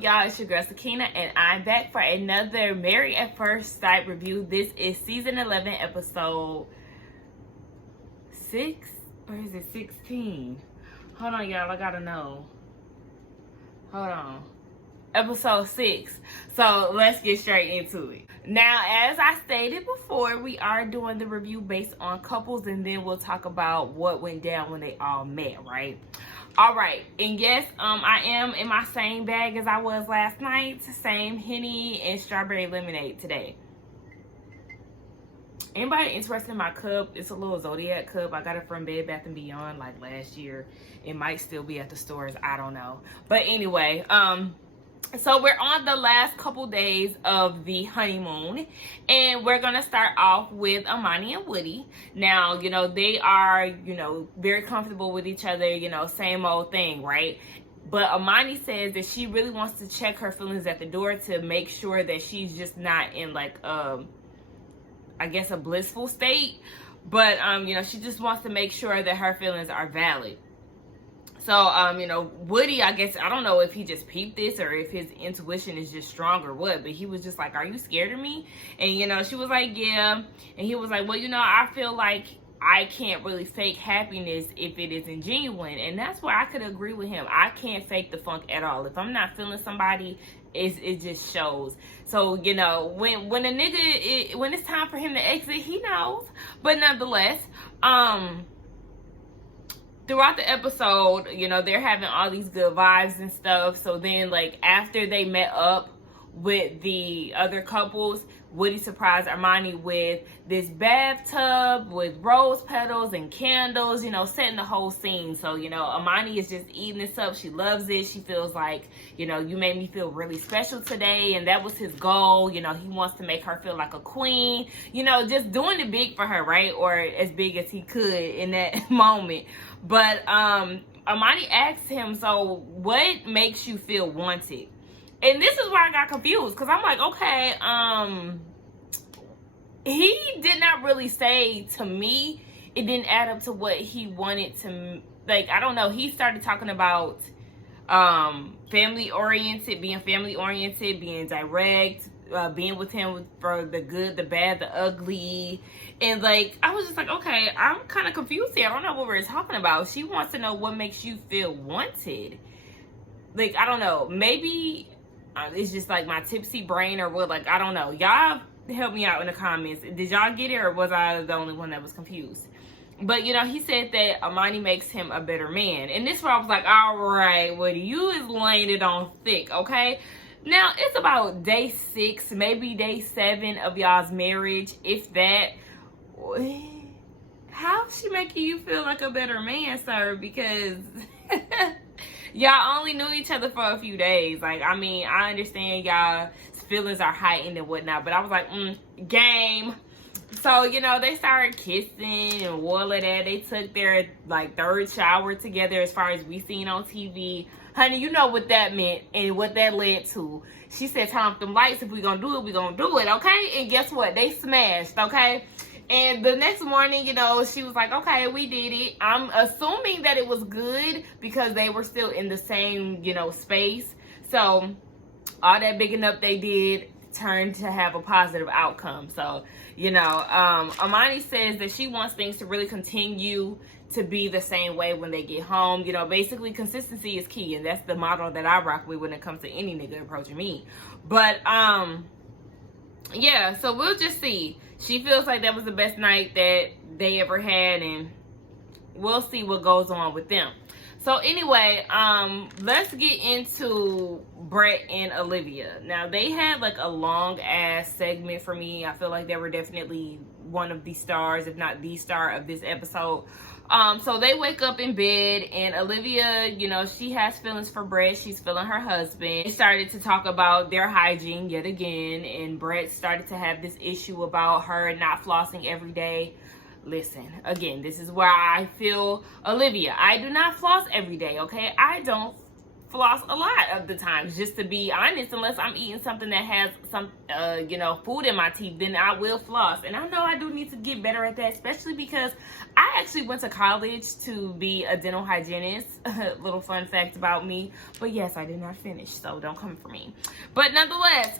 up, y'all? It's your girl Sakina, and I'm back for another Married at First Sight review. This is season 11, episode 6, or is it 16? Hold on, y'all, I gotta know. Hold on. Episode 6. So let's get straight into it. Now, as I stated before, we are doing the review based on couples, and then we'll talk about what went down when they all met, right? All right, and yes, I am in my same bag as I was last night. Same Henny and strawberry lemonade today. Anybody interested in my cup? It's a little Zodiac cup. I got it from Bed Bath & Beyond like last year. It might still be at the stores. I don't know. But anyway, so we're on the last couple days of the honeymoon, and we're going to start off with Amani and Woody. Now, you know, they are, you know, very comfortable with each other, you know, same old thing, right? But Amani says that she really wants to check her feelings at the door to make sure that she's just not in like, I guess a blissful state. But, you know, she just wants to make sure that her feelings are valid. So, you know, Woody, I guess, I don't know if he just peeped this or if his intuition is just strong or what, but he was just like, are you scared of me? And, you know, she was like, yeah. And he was like, well, you know, I feel like I can't really fake happiness if it isn't genuine. And that's where I could agree with him. I can't fake the funk at all. If I'm not feeling somebody, it just shows. So, you know, when a nigga, when it's time for him to exit, he knows. But nonetheless, throughout the episode, you know, they're having all these good vibes and stuff. So then, like, after they met up with the other couples, Woody surprised Armani with this bathtub with rose petals and candles, you know, setting the whole scene. So, you know, Armani is just eating this up. She loves it. She feels like, you know, you made me feel really special today. And that was his goal. You know, he wants to make her feel like a queen, you know, just doing it big for her, right? Or as big as he could in that moment. But Amani asked him, so what makes you feel wanted? And this is where I got confused, because I'm like, okay, he did not really say to me, it didn't add up to what he wanted to, like, I don't know. He started talking about family-oriented, being family-oriented, being direct, being with him for the good, the bad, the ugly. And, like, I was just like, okay, I'm kind of confused here. I don't know what we're talking about. She wants to know what makes you feel wanted. Like, I don't know. Maybe it's just, like, my tipsy brain or what. Like, I don't know. Y'all help me out in the comments. Did y'all get it, or was I the only one that was confused? But, you know, he said that Amani makes him a better man. And this where I was like, all right, Woody, you is laying it on thick, okay? Now, it's about day 6, maybe day 7 of y'all's marriage, if that. How's she making you feel like a better man, sir? Because y'all only knew each other for a few days. Like, I mean, I understand y'all's feelings are heightened and whatnot, but I was like, game. So, you know, they started kissing and all of that. They took their, like, 3rd shower together as far as we seen on TV. Honey, you know what that meant and what that led to. She said, turn off them lights. If we gonna do it, we gonna do it, okay? And guess what? They smashed, okay? And the next morning, you know, she was like, okay, we did it. I'm assuming that it was good because they were still in the same, you know, space. So all that bigging up they did turned to have a positive outcome. So, you know, Amani says that she wants things to really continue to be the same way when they get home. You know, basically consistency is key, and that's the model that I rock with when it comes to any nigga approaching me. But yeah, so we'll just see. She feels like that was the best night that they ever had, and we'll see what goes on with them. So anyway, let's get into Brett and Olivia. Now, they had like a long ass segment for me. I feel like they were definitely one of the stars, if not the star of this episode. So they wake up in bed, and Olivia, you know, she has feelings for Brett. She's feeling her husband. They started to talk about their hygiene yet again, and Brett started to have this issue about her not flossing every day. Listen, again, this is where I feel Olivia. I do not floss every day, okay? I don't floss a lot of the times, just to be honest. Unless I'm eating something that has some food in my teeth, then I will floss. And I know I do need to get better at that, especially because I actually went to college to be a dental hygienist. Little fun fact about me. But yes, I did not finish, so don't come for me. But nonetheless,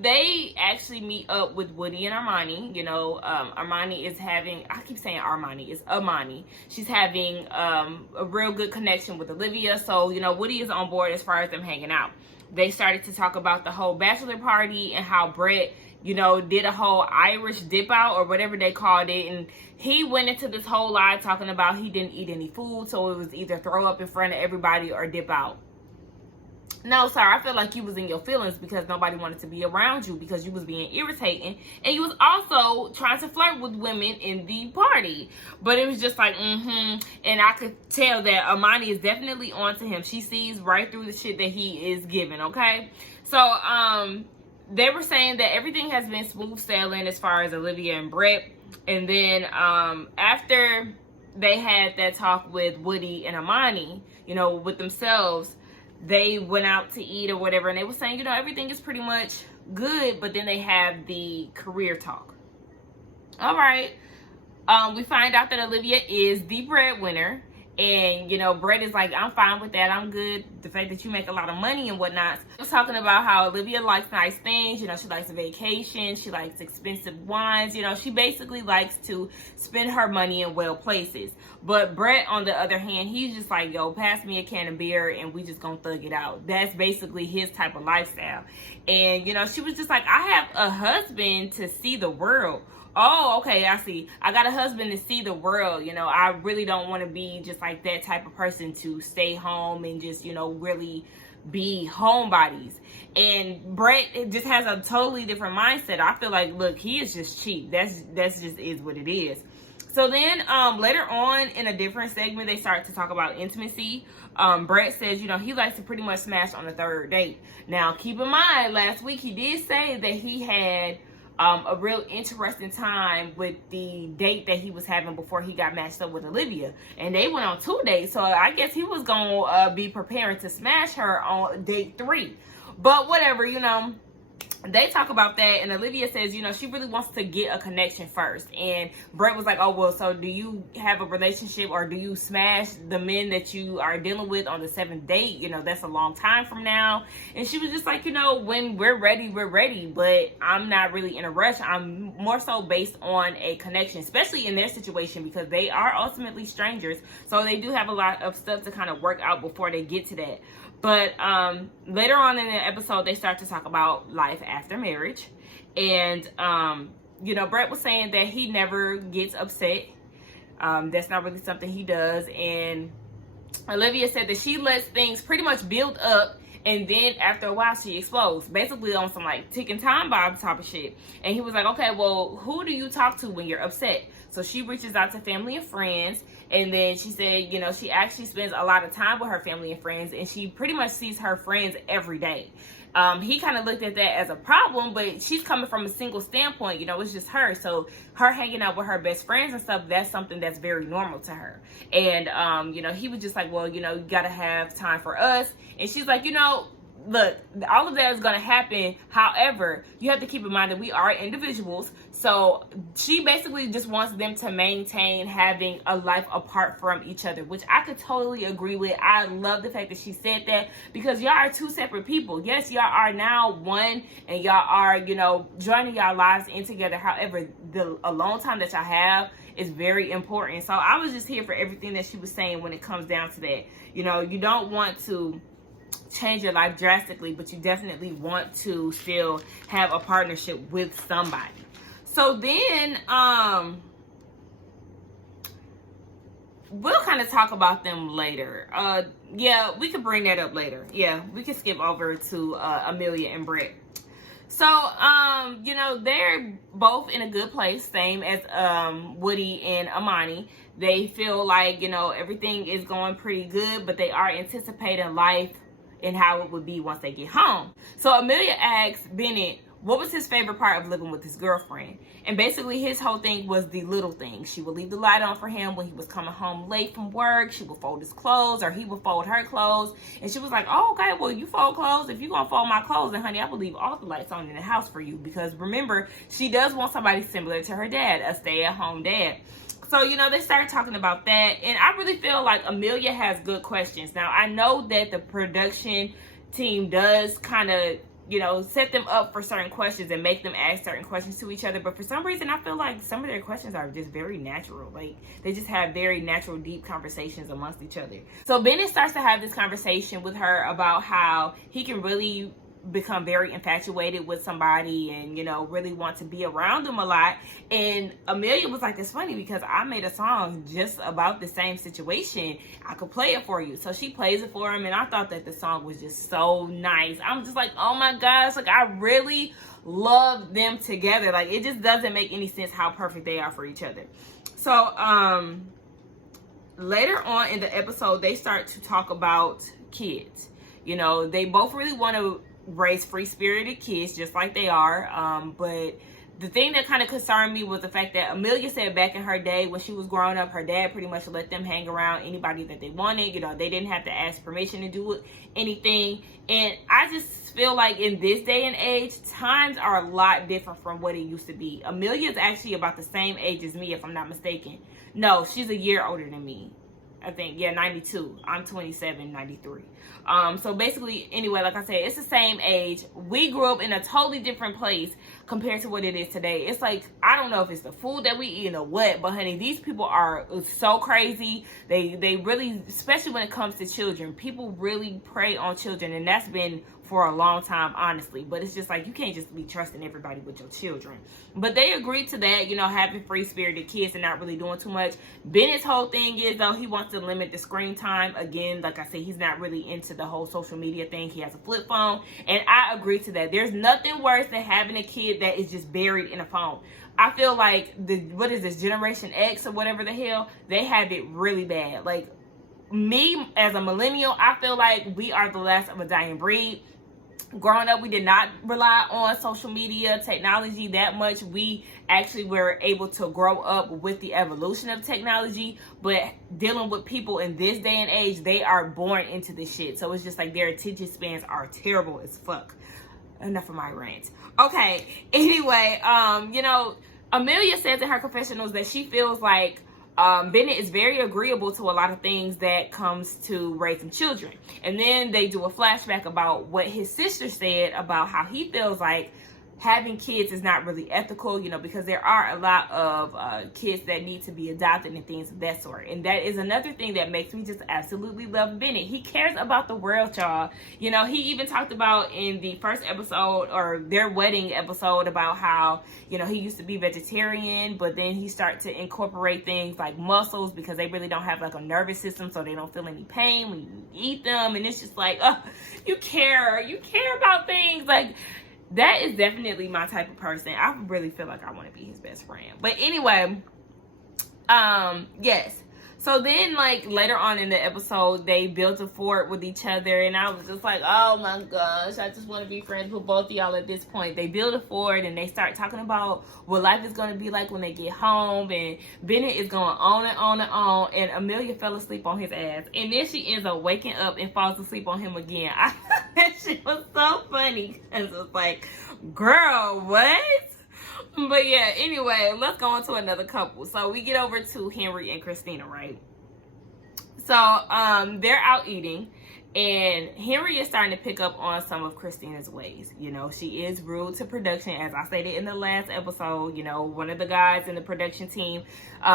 they actually meet up with Woody and Armani. Armani is having, I keep saying Armani, it's Amani. She's having a real good connection with Olivia. So, Woody is on board as far as them hanging out. They started to talk about the whole bachelor party and how Brett, did a whole Irish dip out or whatever they called it. And he went into this whole lie talking about he didn't eat any food. So it was either throw up in front of everybody or dip out. No, sir, I feel like you was in your feelings because nobody wanted to be around you because you was being irritating. And you was also trying to flirt with women in the party. But it was just like, And I could tell that Amani is definitely onto him. She sees right through the shit that he is giving, okay? So, they were saying that everything has been smooth sailing as far as Olivia and Brett. And then, after they had that talk with Woody and Amani, with themselves, they went out to eat or whatever, and they were saying, everything is pretty much good, but then they have the career talk. All right. We find out that Olivia is the breadwinner, and, Brett is like, I'm fine with that. I'm good. The fact that you make a lot of money and whatnot. I was talking about how Olivia likes nice things. She likes a vacation. She likes expensive wines. She basically likes to spend her money in well places. But Brett, on the other hand, he's just like, yo, pass me a can of beer and we just gonna thug it out. That's basically his type of lifestyle. And, she was just like, I have a husband to see the world. Oh, okay, I see. I got a husband to see the world. I really don't want to be just like that type of person to stay home and just, really be homebodies. And Brett just has a totally different mindset. I feel like, look, he is just cheap. That's just is what it is. So then later on in a different segment, they start to talk about intimacy. Brett says, he likes to pretty much smash on the third date. Now, keep in mind, last week he did say that he had a real interesting time with the date that he was having before he got matched up with Olivia. And they went on 2 dates. So I guess he was going to be preparing to smash her on date 3. But whatever, they talk about that, and Olivia says, she really wants to get a connection first. And Brett was like, oh, well, so do you have a relationship, or do you smash the men that you are dealing with on the 7th date? That's a long time from now. And she was just like, when we're ready, we're ready. But I'm not really in a rush. I'm more so based on a connection, especially in their situation, because they are ultimately strangers. So they do have a lot of stuff to kind of work out before they get to that. But later on in the episode, they start to talk about life after marriage. And, Brett was saying that he never gets upset. That's not really something he does. And Olivia said that she lets things pretty much build up, and then after a while she explodes, basically on some like ticking time bomb type of shit. And he was like, okay, well, who do you talk to when you're upset? So she reaches out to family and friends. And then she said, she actually spends a lot of time with her family and friends, and she pretty much sees her friends every day. He kind of looked at that as a problem, but she's coming from a single standpoint. It's just her. So her hanging out with her best friends and stuff, that's something that's very normal to her. And, he was just like, well, you got to have time for us. And she's like, look, all of that is going to happen. However, you have to keep in mind that we are individuals. So she basically just wants them to maintain having a life apart from each other, which I could totally agree with. I love the fact that she said that, because y'all are 2 separate people. Yes, y'all are now one, and y'all are, joining y'all lives in together. However, the alone time that y'all have is very important. So I was just here for everything that she was saying when it comes down to that. You don't want to change your life drastically, but you definitely want to still have a partnership with somebody. So then we'll kind of talk about them later. Yeah, we could bring that up later. Yeah, we can skip over to Amelia and Brett. So they're both in a good place, same as Woody and Amani. They feel like everything is going pretty good, but they are anticipating life and how it would be once they get home. So Amelia asks Bennett what was his favorite part of living with his girlfriend. And basically his whole thing was the little things. She would leave the light on for him when he was coming home late from work. She would fold his clothes, or he would fold her clothes. And she was like, oh, okay, well, you fold clothes. If you're going to fold my clothes, then honey, I will leave all the lights on in the house for you. Because remember, she does want somebody similar to her dad, a stay-at-home dad. So, you know, they started talking about that. And I really feel like Amelia has good questions. Now, I know that the production team does kind of, you know, set them up for certain questions and make them ask certain questions to each other. But for some reason, I feel like some of their questions are just very natural. Like, they just have very natural, deep conversations amongst each other. So Bennett starts to have this conversation with her about how he can really become very infatuated with somebody and, you know, really want to be around them a lot. And Amelia was like, it's funny because I made a song just about the same situation. I could play it for you. So she plays it for him, and I thought that the song was just so nice. I'm just like, oh my gosh, like I really love them together. Like, it just doesn't make any sense how perfect they are for each other. So later on in the episode, they start to talk about kids. You know, they both really want to raise free-spirited kids just like they are, but the thing that kind of concerned me was the fact that Amelia said back in her day when she was growing up, her dad pretty much let them hang around anybody that they wanted. You know, they didn't have to ask permission to do anything. And I just feel like in this day and age, times are a lot different from what it used to be. Amelia is actually about the same age as me, if I'm not mistaken. No, she's a year older than me, I think. Yeah, 92. I'm 27, 93. So basically, anyway, like I said, it's the same age. We grew up in a totally different place compared to what it is today. It's like, I don't know if it's the food that we eat or what, but honey, these people are so crazy. They really, especially when it comes to children, people really prey on children, and that's been for a long time, honestly. But it's just like, you can't just be trusting everybody with your children. But they agreed to that, you know, having free-spirited kids and not really doing too much. Bennett's whole thing is, though, he wants to limit the screen time. Again, like I said, he's not really into the whole social media thing. He has a flip phone, and I agree to that. There's nothing worse than having a kid that is just buried in a phone. I feel like what is this, Generation X or whatever the hell, they have it really bad. Like, me as a millennial, I feel like we are the last of a dying breed. Growing up, we did not rely on social media technology that much. We actually were able to grow up with the evolution of technology, but dealing with people in this day and age, they are born into this shit. So it's just like their attention spans are terrible as fuck. Enough of my rant. Okay, anyway, you know, Amelia says in her confessionals that she feels like Bennett is very agreeable to a lot of things that comes to raising children. And then they do a flashback about what his sister said about how he feels like having kids is not really ethical, you know, because there are a lot of kids that need to be adopted and things of that sort. And that is another thing that makes me just absolutely love Bennett. He cares about the world, y'all. You know, he even talked about in the first episode, or their wedding episode, about how, you know, he used to be vegetarian, but then he started to incorporate things like mussels because they really don't have like a nervous system, so they don't feel any pain when you eat them. And it's just like, you care about things. Like, that is definitely my type of person. I really feel like I want to be his best friend. But anyway, yes. So then, like, later on in the episode, they built a fort with each other. And I was just like, oh my gosh, I just want to be friends with both of y'all at this point. They build a fort and they start talking about what life is going to be like when they get home. And Bennett is going on and on and on. And Amelia fell asleep on his ass. And then she ends up waking up and falls asleep on him again. That shit was so funny. Because it's like, girl, what? But yeah, anyway, let's go on to another couple. So we get over to Henry and Christina, right? So they're out eating, and Henry is starting to pick up on some of Christina's ways. You know, she is rude to production, as I stated in the last episode. You know, one of the guys in the production team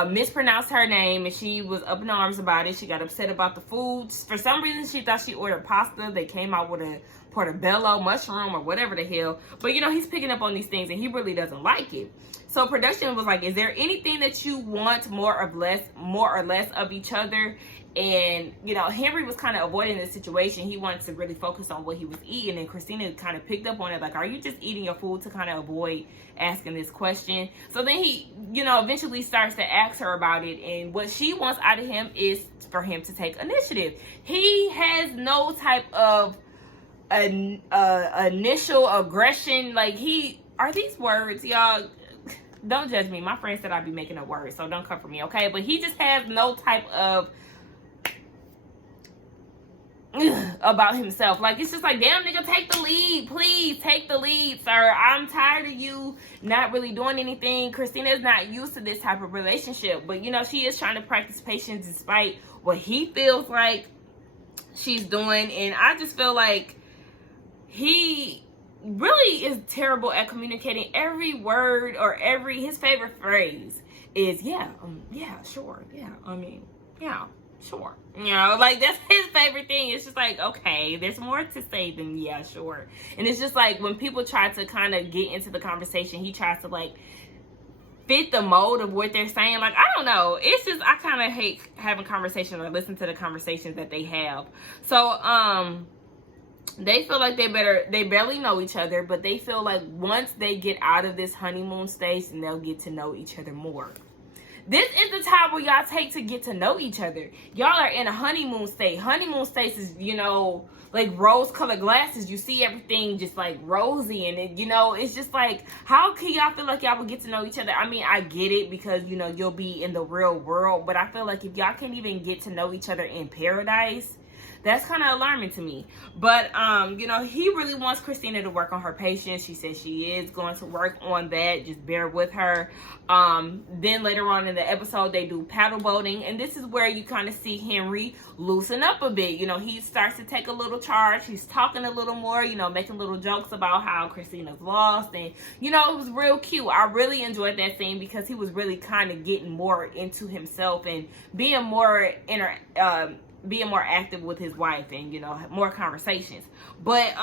mispronounced her name, and she was up in arms about it. She got upset about the food. For some reason, she thought she ordered pasta. They came out with a portobello mushroom or whatever the hell. But, you know, he's picking up on these things, and he really doesn't like it. So production was like, is there anything that you want more or less of each other? And, you know, Henry was kind of avoiding the situation. He wanted to really focus on what he was eating. And Christina kind of picked up on it. Like, are you just eating your food to kind of avoid asking this question? So then he, you know, eventually starts to ask her about it. And what she wants out of him is for him to take initiative. He has no type of initial aggression. Like, are these words, y'all? Don't judge me. My friend said I'd be making up words, so don't come for me, okay? But he just has no type of about himself. Like, it's just like, damn, nigga, take the lead. Please, take the lead, sir. I'm tired of you not really doing anything. Christina's not used to this type of relationship. But, you know, she is trying to practice patience despite what he feels like she's doing. And I just feel like he really is terrible at communicating. Every word or his favorite phrase is, yeah, sure, yeah, I mean, yeah, sure. You know, like, that's his favorite thing. It's just like, okay, there's more to say than yeah, sure. And it's just like, when people try to kind of get into the conversation, he tries to, like, fit the mode of what they're saying. Like, I don't know. It's just, I kind of hate having conversations or listen to the conversations that they have. So, they feel like they barely know each other, but they feel like once they get out of this honeymoon stage, then they'll get to know each other more. This is the time where y'all take to get to know each other. Y'all are in a honeymoon state. Honeymoon state is, you know, like rose-colored glasses. You see everything just like rosy, and it, you know, it's just like, how can y'all feel like y'all will get to know each other? I mean, I get it because, you know, you'll be in the real world, but I feel like if y'all can't even get to know each other in paradise, that's kind of alarming to me. But, you know, he really wants Christina to work on her patience. She says she is going to work on that. Just bear with her. Then later on in the episode, they do paddle boating. And this is where you kind of see Henry loosen up a bit. You know, he starts to take a little charge. He's talking a little more, you know, making little jokes about how Christina's lost. And, you know, it was real cute. I really enjoyed that scene because he was really kind of getting more into himself and being more active with his wife, and, you know, more conversations. But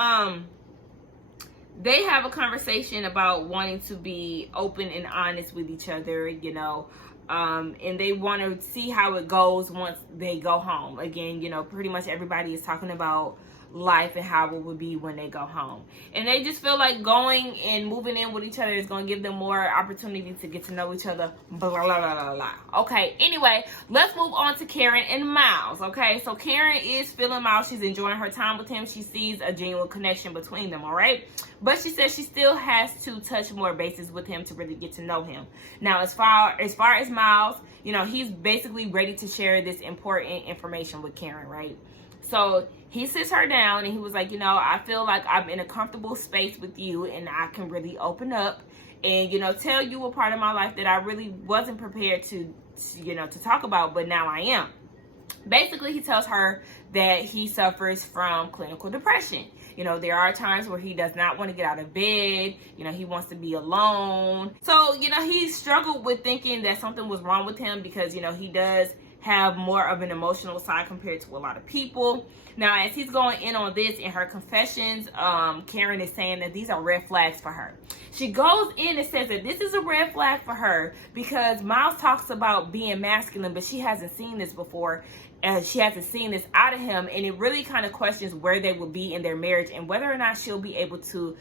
they have a conversation about wanting to be open and honest with each other, you know, and they want to see how it goes once they go home. Again, you know, pretty much everybody is talking about life and how it would be when they go home, and they just feel like going and moving in with each other is going to give them more opportunity to get to know each other, blah blah blah blah blah. Okay, anyway, let's move on to Karen and Miles. Okay, so Karen is feeling Miles. She's enjoying her time with him. She sees a genuine connection between them, all right, but she says she still has to touch more bases with him to really get to know him. Now, as far as Miles, you know, he's basically ready to share this important information with Karen, right? So he sits her down and he was like, you know, I feel like I'm in a comfortable space with you and I can really open up and, you know, tell you a part of my life that I really wasn't prepared to you know, to talk about, but now I am. Basically, he tells her that he suffers from clinical depression. You know, there are times where he does not want to get out of bed. You know, he wants to be alone. So, you know, he struggled with thinking that something was wrong with him because, you know, he does have more of an emotional side compared to a lot of people. Now, as he's going in on this in her confessions, Karen is saying that these are red flags for her. She goes in and says that this is a red flag for her because Miles talks about being masculine, but she hasn't seen this before. She hasn't seen this out of him, and it really kind of questions where they will be in their marriage and whether or not she'll be able to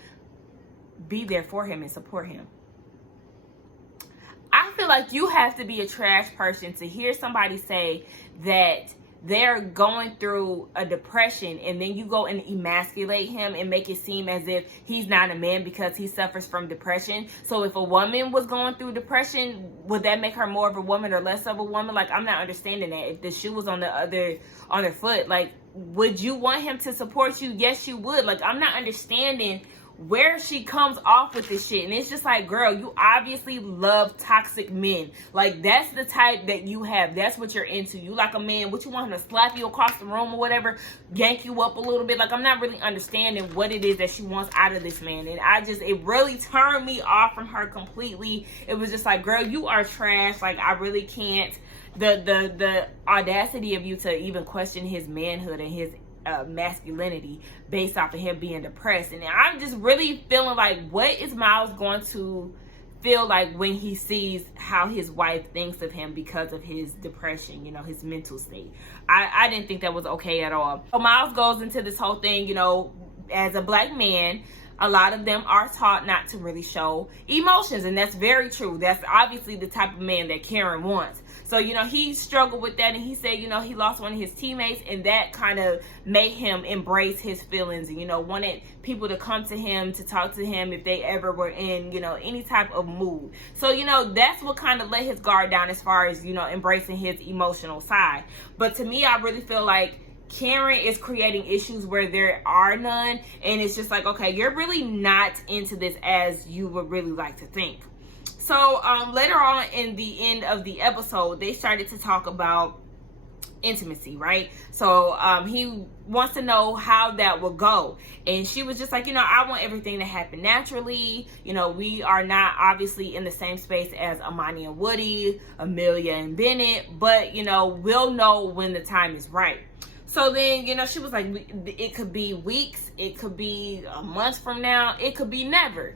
be there for him and support him. I feel like you have to be a trash person to hear somebody say that they're going through a depression and then you go and emasculate him and make it seem as if he's not a man because he suffers from depression. So if a woman was going through depression, would that make her more of a woman or less of a woman? Like, I'm not understanding that. If the shoe was on their foot, like, would you want him to support you? Yes, you would. Like, I'm not understanding where she comes off with this shit. And it's just like, girl, you obviously love toxic men. Like, that's the type that you have. That's what you're into. You like a man, what you want him to slap you across the room or whatever, yank you up a little bit. Like, I'm not really understanding what it is that she wants out of this man. And it really turned me off from her completely. It was just like, girl, you are trash. Like, I really can't. The audacity of you to even question his manhood and his masculinity based off of him being depressed. And I'm just really feeling like, what is Miles going to feel like when he sees how his wife thinks of him because of his depression, you know, his mental state? I didn't think that was okay at all. So Miles goes into this whole thing, you know, as a black man, a lot of them are taught not to really show emotions, and that's very true. That's obviously the type of man that Karen wants. So, you know, he struggled with that, and he said, you know, he lost one of his teammates, and that kind of made him embrace his feelings and, you know, wanted people to come to him to talk to him if they ever were in, you know, any type of mood. So, you know, that's what kind of let his guard down as far as, you know, embracing his emotional side. But to me, I really feel like Karen is creating issues where there are none, and it's just like, okay, you're really not into this as you would really like to think. So later on in the end of the episode, they started to talk about intimacy, right? So he wants to know how that will go, and she was just like, you know, I want everything to happen naturally. You know, we are not obviously in the same space as Amani and Woody, Amelia and Bennett, but you know, we'll know when the time is right. So then, you know, she was like, it could be weeks, it could be a month from now, it could be never.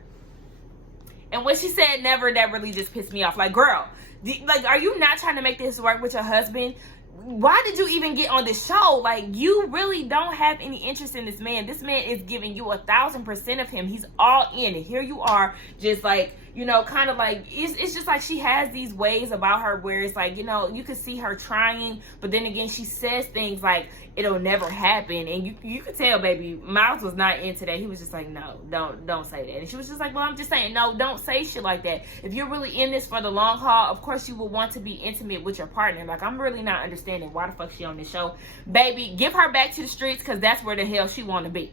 And when she said never, that really just pissed me off. Like, girl, like, are you not trying to make this work with your husband? Why did you even get on this show? Like, you really don't have any interest in this man. This man is giving you 1,000% of him. He's all in. And here you are, just like, you know, kind of like, it's just like she has these ways about her where it's like, you know, you can see her trying, but then again, she says things like, it'll never happen. And you could tell, baby, Miles was not into that. He was just like, no, don't say that. And she was just like, well, I'm just saying, no, don't say shit like that. If you're really in this for the long haul, of course you will want to be intimate with your partner. Like, I'm really not understanding why the fuck she on this show. Baby, give her back to the streets, because that's where the hell she want to be.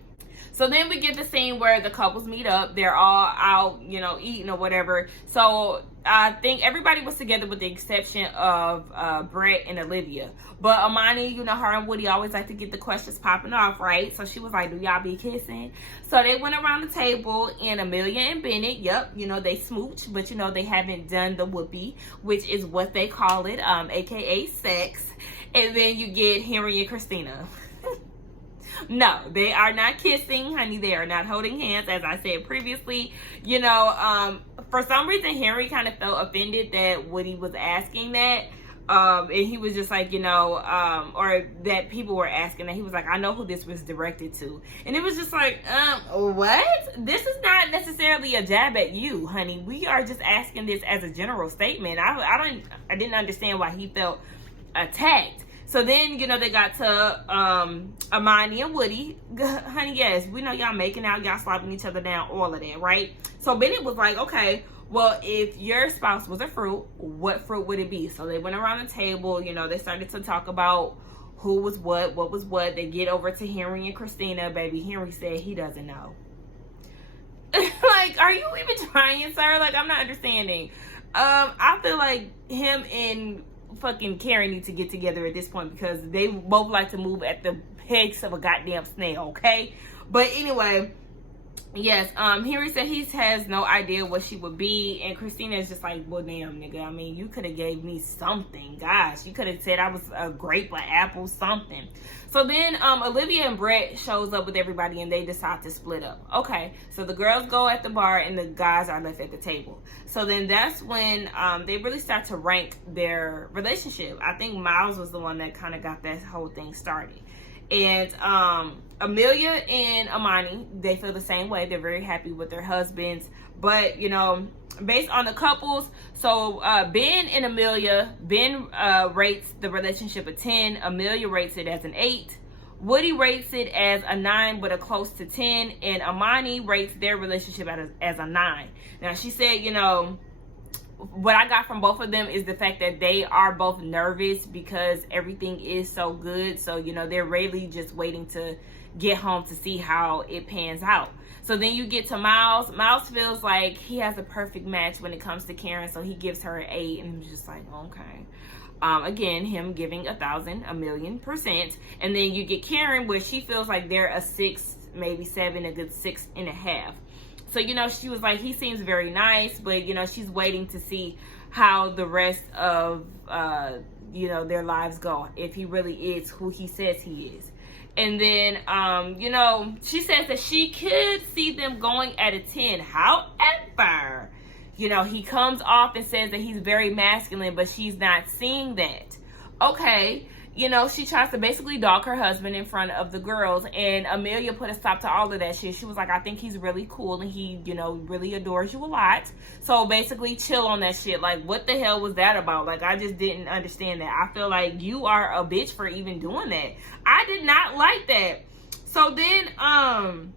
So then we get the scene where the couples meet up. They're all out, you know, eating or whatever. So I think everybody was together with the exception of Brett and Olivia. But Amani, you know, her and Woody always like to get the questions popping off, right? So she was like, do y'all be kissing? So they went around the table, and Amelia and Bennett, yep, you know, they smooch, but you know, they haven't done the whoopee, which is what they call it, aka sex. And then you get Henry and Christina. No, they are not kissing, honey. They are not holding hands, as I said previously. You know, for some reason, Henry kind of felt offended that Woody was asking that. And he was just like, you know, or that people were asking that. He was like, I know who this was directed to. And it was just like, what? This is not necessarily a jab at you, honey. We are just asking this as a general statement. I didn't understand why he felt attacked. So then, you know, they got to Amani and Woody. Honey, yes, we know y'all making out, y'all slopping each other down, all of that, right? So Bennett was like, okay, well, if your spouse was a fruit, what fruit would it be? So they went around the table, you know, they started to talk about who was what was what. They get over to Henry and Christina. Baby, Henry said he doesn't know. Like, are you even trying, sir? Like, I'm not understanding. I feel like him and fucking Karen need to get together at this point, because they both like to move at the pace of a goddamn snail, okay? But anyway, yes, Henry said he has no idea what she would be, and Christina is just like, well, damn, nigga, I mean, you could have gave me something. Gosh, you could have said I was a grape or apple, something. So then Olivia and Brett shows up with everybody, and they decide to split up. Okay, so the girls go at the bar, and the guys are left at the table. So then that's when they really start to rank their relationship. I think Miles was the one that kind of got that whole thing started. And Amelia and Amani, they feel the same way. They're very happy with their husbands. But, you know, based on the couples, so Ben and Amelia, Ben rates the relationship a 10. Amelia rates it as an 8. Woody rates it as a 9, but a close to 10. And Amani rates their relationship as a 9. Now, she said, you know, what I got from both of them is the fact that they are both nervous because everything is so good. So, you know, they're really just waiting to get home to see how it pans out. So then you get to Miles. Miles feels like he has a perfect match when it comes to Karen. So he gives her an 8, and he's just like, okay. Again, him giving 1,000, 1,000,000%. And then you get Karen, where she feels like they're a 6, maybe 7, a good 6.5. So, you know, she was like, he seems very nice, but, you know, she's waiting to see how the rest of, you know, their lives go, if he really is who he says he is. And then, you know, she says that she could see them going at a 10. However, you know, he comes off and says that he's very masculine, but she's not seeing that. Okay, you know, she tries to basically dog her husband in front of the girls, and Amelia put a stop to all of that shit. She was like, I think he's really cool and he, you know, really adores you a lot. So basically chill on that shit. Like, what the hell was that about? Like, I just didn't understand that. I feel like you are a bitch for even doing that. I did not like that. So then,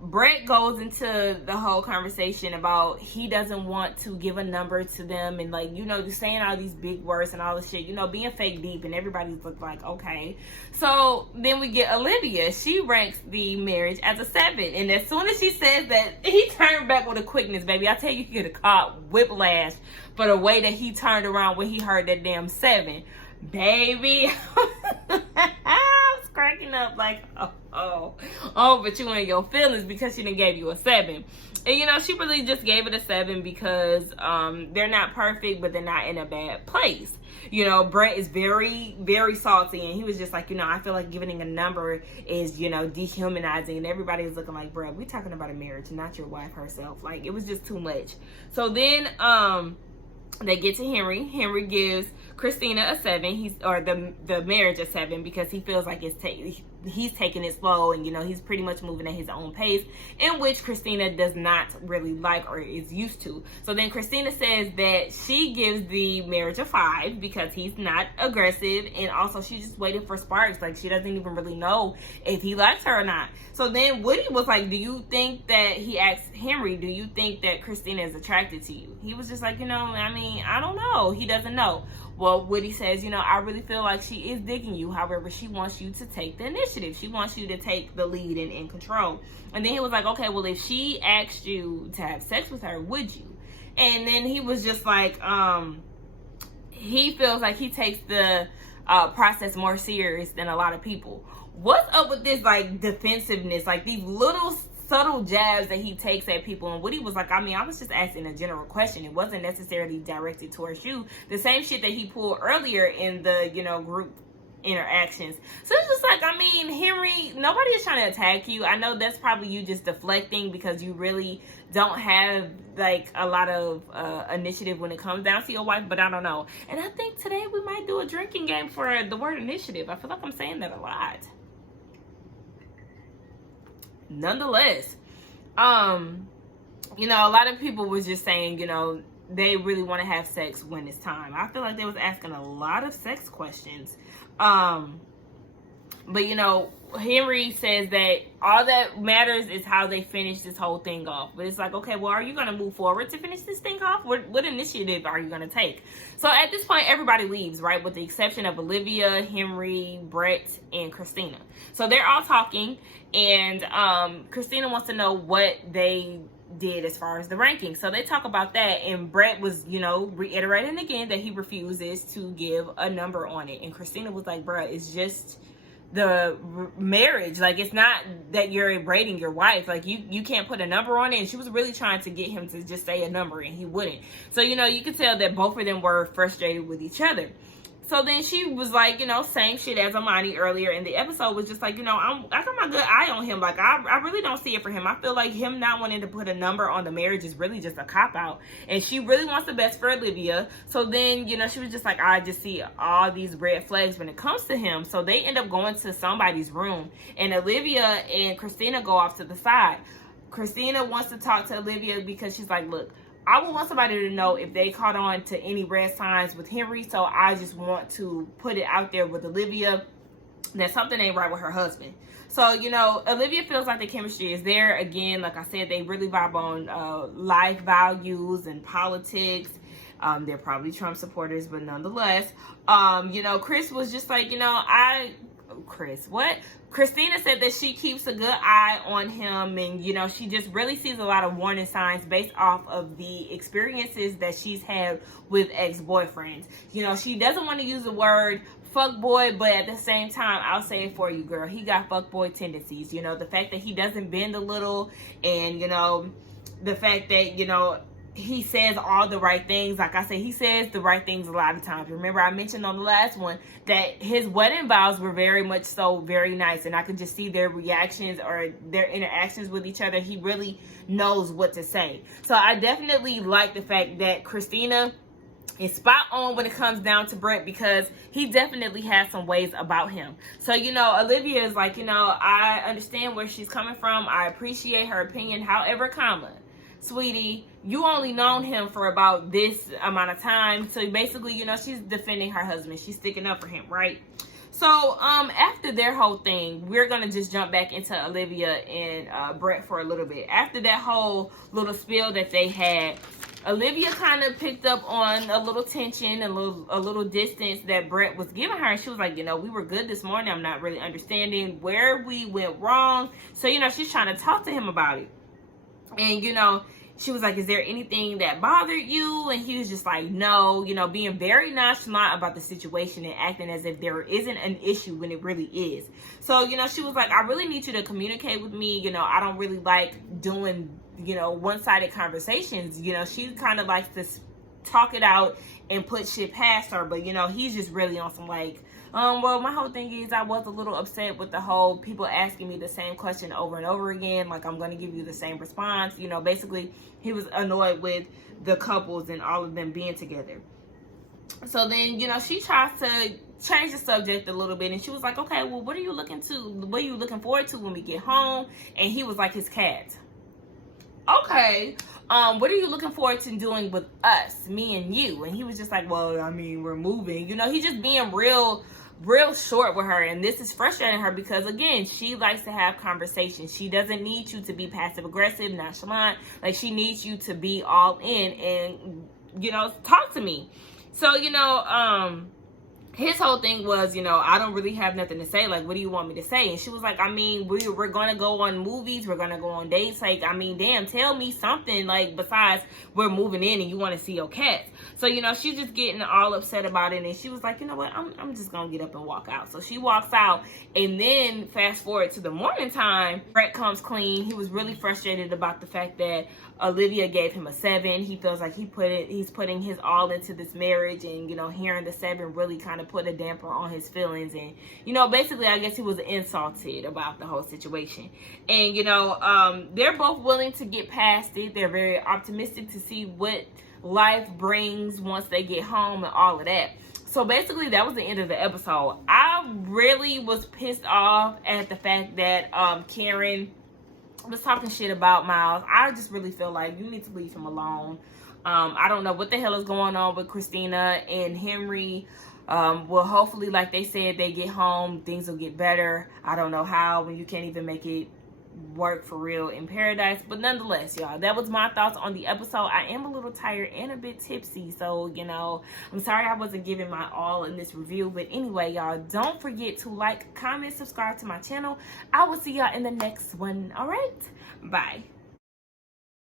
Brett goes into the whole conversation about he doesn't want to give a number to them, and like, you know, just saying all these big words and all this shit, you know, being fake deep, and everybody's looked like, okay. So then we get Olivia. She ranks the marriage as a 7, and as soon as she says that, he turned back with a quickness, baby. I tell you, you could have caught whiplash for the way that he turned around when he heard that damn 7. Baby, I was cracking up like, oh, but you in your feelings because she done gave you a 7. And you know, she really just gave it a 7 because they're not perfect, but they're not in a bad place. You know, Brett is very, very salty, and he was just like, you know, I feel like giving a number is, you know, dehumanizing, and everybody's looking like, Brett, we talking about a marriage, not your wife herself. Like, it was just too much. So then they get to Henry. Henry gives Christina a 7. The marriage a 7 because he feels like he's taking it slow, and you know, he's pretty much moving at his own pace, in which Christina does not really like or is used to. So then Christina says that she gives the marriage a 5 because he's not aggressive, and also she's just waiting for sparks. Like, she doesn't even really know if he likes her or not. So then Woody was like, do you think that, he asked Henry, do you think that Christina is attracted to you? He was just like, you know, I mean, I don't know. He doesn't know. Well, Woody says, you know, I really feel like she is digging you. However, she wants you to take the initiative. She wants you to take the lead and in control. And then he was like, okay, well, if she asked you to have sex with her, would you? And then he was just like, he feels like he takes the process more serious than a lot of people. What's up with this, like, defensiveness? Like, these little subtle jabs that he takes at people. And Woody was like, I mean, I was just asking a general question. It wasn't necessarily directed towards you. The same shit that he pulled earlier in the, you know, group interactions. So it's just like, I mean, Henry, nobody is trying to attack you. I know that's probably you just deflecting because you really don't have like a lot of initiative when it comes down to your wife, but I don't know. And I think today we might do a drinking game for the word initiative. I feel like I'm saying that a lot. Nonetheless, you know, a lot of people was just saying, you know, they really want to have sex when it's time. I feel like they was asking a lot of sex questions. But you know, Henry says that all that matters is how they finish this whole thing off. But it's like, okay, well, are you going to move forward to finish this thing off? What initiative are you going to take? So at this point, everybody leaves, right? With the exception of Olivia, Henry, Brett, and Christina. So they're all talking, and Christina wants to know what they did as far as the ranking. So they talk about that, and Brett was, you know, reiterating again that he refuses to give a number on it. And Christina was like, bruh, it's just the marriage. Like, it's not that you're braiding your wife. Like, you can't put a number on it. And she was really trying to get him to just say a number, and he wouldn't. So, you know, you could tell that both of them were frustrated with each other. So then she was like, you know, same shit as Amani earlier in the episode, was just like, you know, I got my good eye on him. Like, I really don't see it for him. I feel like him not wanting to put a number on the marriage is really just a cop-out. And she really wants the best for Olivia. So then, you know, she was just like, I just see all these red flags when it comes to him. So they end up going to somebody's room. And Olivia and Christina go off to the side. Christina wants to talk to Olivia because she's like, look, I would want somebody to know if they caught on to any red signs with Henry. So I just want to put it out there with Olivia that something ain't right with her husband. So, you know, Olivia feels like the chemistry is there. Again, like I said, they really vibe on life values and politics. They're probably Trump supporters, but nonetheless, you know, Chris was just like, you know, Christina said that she keeps a good eye on him, and you know, she just really sees a lot of warning signs based off of the experiences that she's had with ex-boyfriends. You know, she doesn't want to use the word fuckboy, but at the same time, I'll say it for you, girl. He got fuckboy tendencies. You know, the fact that he doesn't bend a little, and you know, the fact that, you know, he says all the right things. Like I said, he says the right things a lot of times. Remember, I mentioned on the last one that his wedding vows were very much so very nice, and I could just see their reactions or their interactions with each other. He really knows what to say. So I definitely like the fact that Christina is spot on when it comes down to Brett, because he definitely has some ways about him. So, you know, Olivia is like, you know, I understand where she's coming from. I appreciate her opinion. However, sweetie, you only known him for about this amount of time. So basically, you know, she's defending her husband. She's sticking up for him, right? So, after their whole thing, we're going to just jump back into Olivia and Brett for a little bit. After that whole little spiel that they had, Olivia kind of picked up on a little tension, a little distance that Brett was giving her. And she was like, you know, we were good this morning. I'm not really understanding where we went wrong. So, you know, she's trying to talk to him about it. And, you know, she was like, is there anything that bothered you? And he was just like, no, you know, being very nonchalant about the situation and acting as if there isn't an issue when it really is. So, you know, she was like, I really need you to communicate with me. You know, I don't really like doing, you know, one-sided conversations. You know, she kind of likes to talk it out and put shit past her. But, you know, he's just really on some like, well, my whole thing is I was a little upset with the whole people asking me the same question over and over again. Like, I'm going to give you the same response. You know, basically, he was annoyed with the couples and all of them being together. So then, you know, she tries to change the subject a little bit. And she was like, okay, well, what are you looking forward to when we get home? And he was like, his cat. Okay, what are you looking forward to doing with us, me and you? And he was just like, well, I mean, we're moving. You know, he's just being real short with her, and this is frustrating her because, again, she likes to have conversations. She doesn't need you to be passive aggressive, nonchalant. Like, she needs you to be all in and, you know, talk to me. So, you know, his whole thing was, you know, I don't really have nothing to say. Like, what do you want me to say? And she was like, I mean, we're going to go on movies. We're going to go on dates. Like, I mean, damn, tell me something, like, besides we're moving in and you want to see your cats. So, you know, she's just getting all upset about it. And she was like, you know what, I'm just going to get up and walk out. So she walks out. And then fast forward to the morning time, Brett comes clean. He was really frustrated about the fact that Olivia gave him a 7. He feels like he's putting his all into this marriage, and, you know, hearing the 7 really kind of put a damper on his feelings. And, you know, basically, I guess he was insulted about the whole situation. And, you know, they're both willing to get past it. They're very optimistic to see what life brings once they get home and all of that. So basically, that was the end of the episode. I really was pissed off at the fact that Karen was talking shit about Miles. I just really feel like you need to leave him alone. I don't know what the hell is going on with Christina and Henry. Well, hopefully, like they said, they get home, things will get better. I don't know how when you can't even make it work for real in paradise. But nonetheless, y'all, that was my thoughts on the episode. I am a little tired and a bit tipsy, so, you know, I'm sorry I wasn't giving my all in this review. But anyway, y'all, don't forget to like, comment, subscribe to my channel. I will see y'all in the next one. All right, bye.